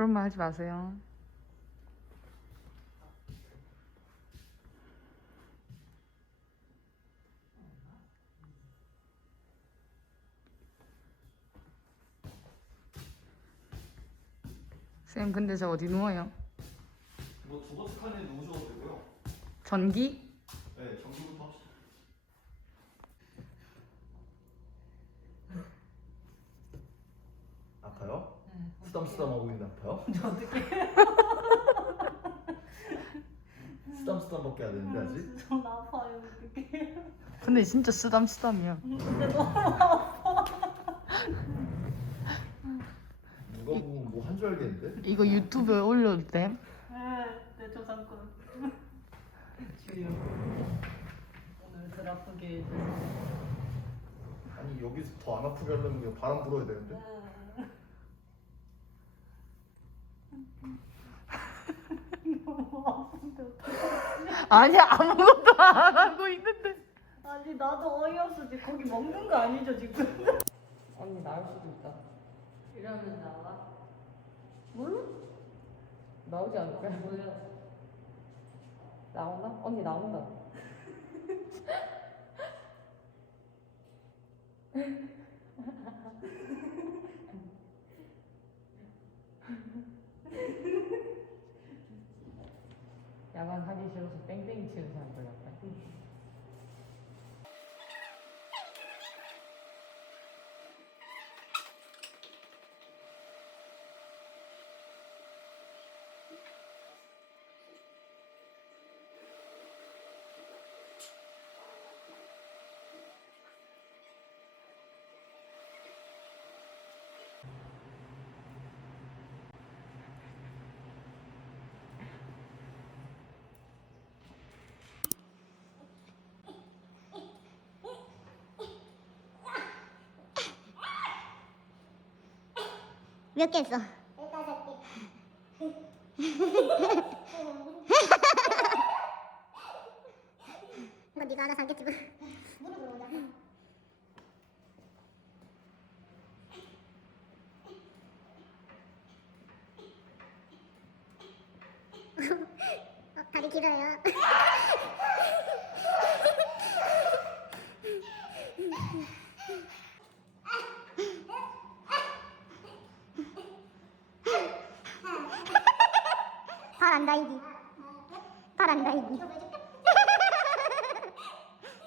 그런 말 하지 마세요. 쌤 근데 저 어디 누워요? 뭐두 번째 칸에 누우셔도 되고요. 전기? 네, 전기부터 합시다. 아파요? 쓰담쓰담하고 있는데 아파요? 어떻게? 쓰담쓰담밖에 안 되는데 아직? 전 아파요 어떻게? 근데 진짜 쓰담쓰담이야. 근데 너무 아파. 누가 보면 뭐 한 줄 알겠는데? 이거 유튜브에 올려도 돼? 네, 내 저작권. 주요. 오늘 덜 아프게 해줘서. 아니 여기서 더 안 아프게 하려면 그냥 바람 불어야 되는데? 너무 아픈데 어떡해. 아니야 아무것도 안 하고 있는데. 아니 나도 어이없어 지금 거기 먹는 거 아니죠 지금? 언니 나올 수도 있다. 이러면 나와? 몰라? 나오지 않을까? 뭐야? 나오나? 언니 나온다. 하기 싫어서 땡땡이 치는 사람들 같다. 몇 개 했어? 이거 네가 알아서 하겠지 뭐. 어, 다리 길어요. 발 안 다이기. 발안 다이기.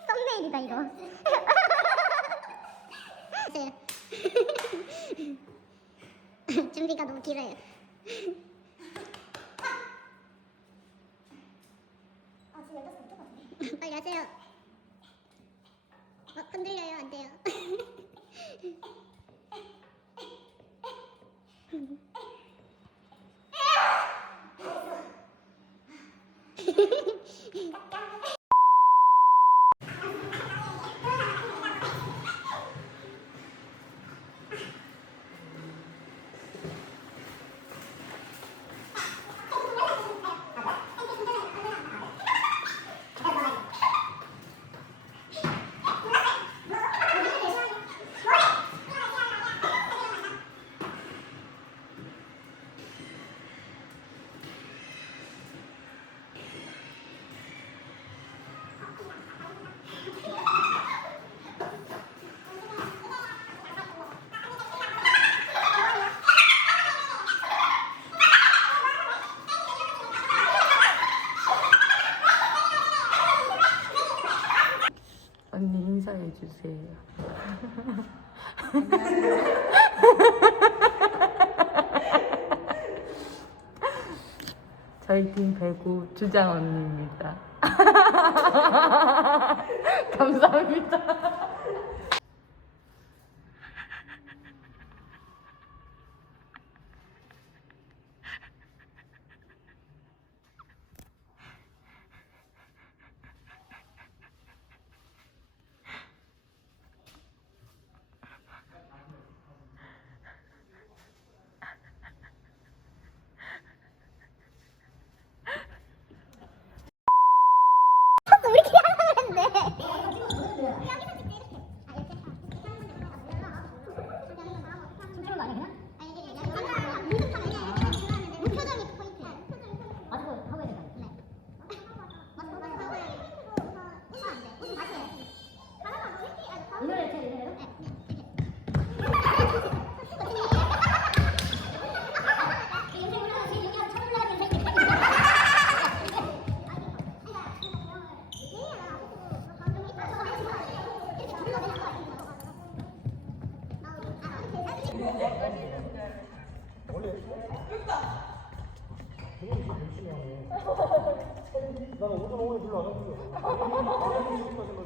썸네일이다 이거. 네. 준비가 너무 길어요. 빨리 하세요. 어, 흔들려요, 안 돼요. 언니 인사해 주세요. 저희 팀 배구 주장 언니입니다. 감사합니다. 나는 오전 오후에 별로 안 아프죠.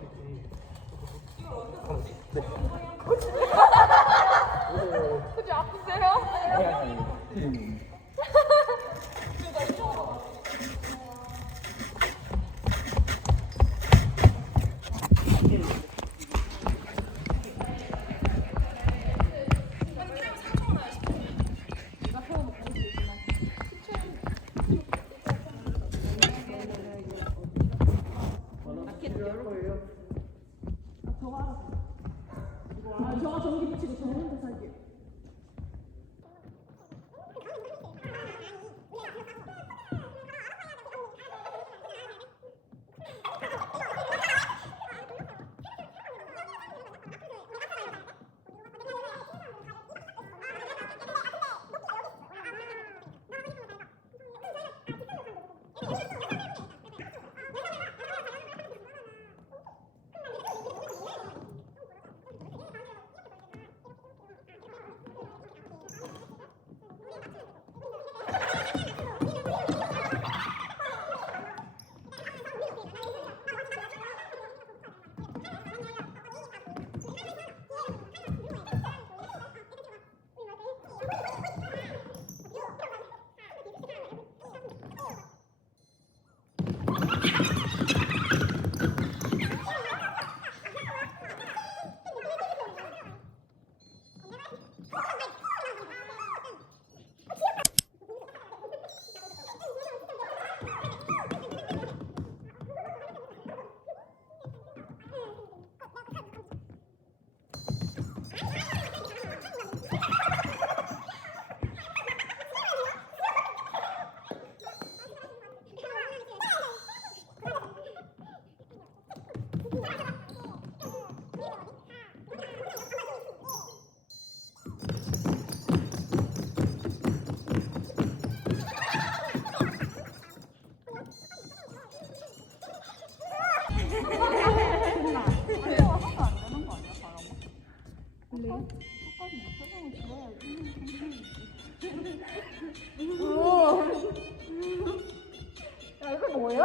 이거 뭐야?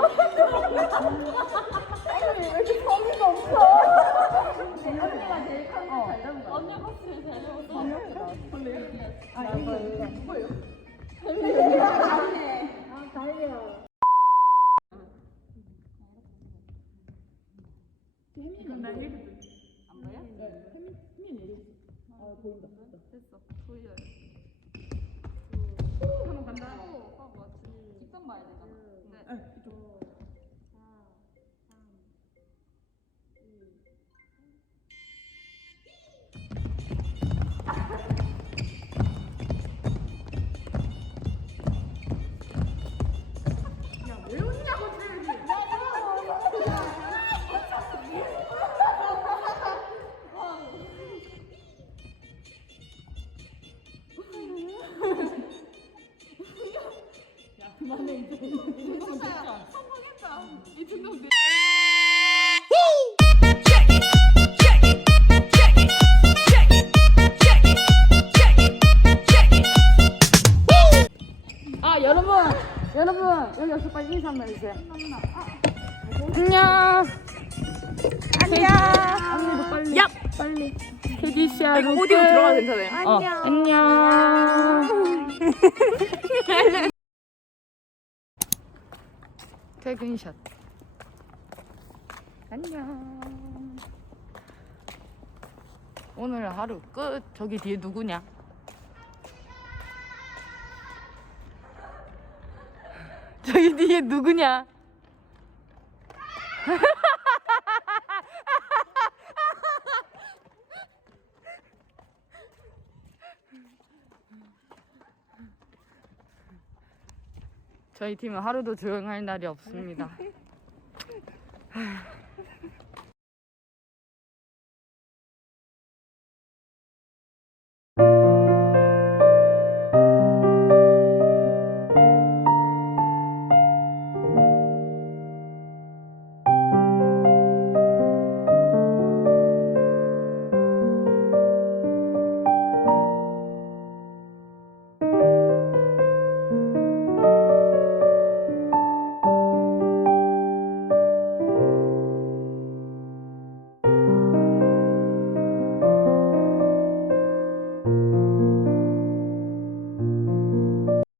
아니 왜 이렇게 성의가 없어? 언니가 제일 컨셉 잘 잡은 거 언니 봤어요 잘 잡았어. 아 이거 이거 뭐예요? 성공했다. 이 정도 내아 여러분. 여러분. 여기 와서 빨리 인사 한번 해주세요. 안녕. 안녕. 언니도 빨리. 야 빨리 캐디시아 루크 오디오 들어가도 괜찮아요 어, 안녕 퇴근샷. 안녕. 오늘 하루 끝. 저기 뒤에 누구냐? 저기 뒤에 누구냐? 저희 팀은 하루도 조용할 날이 없습니다.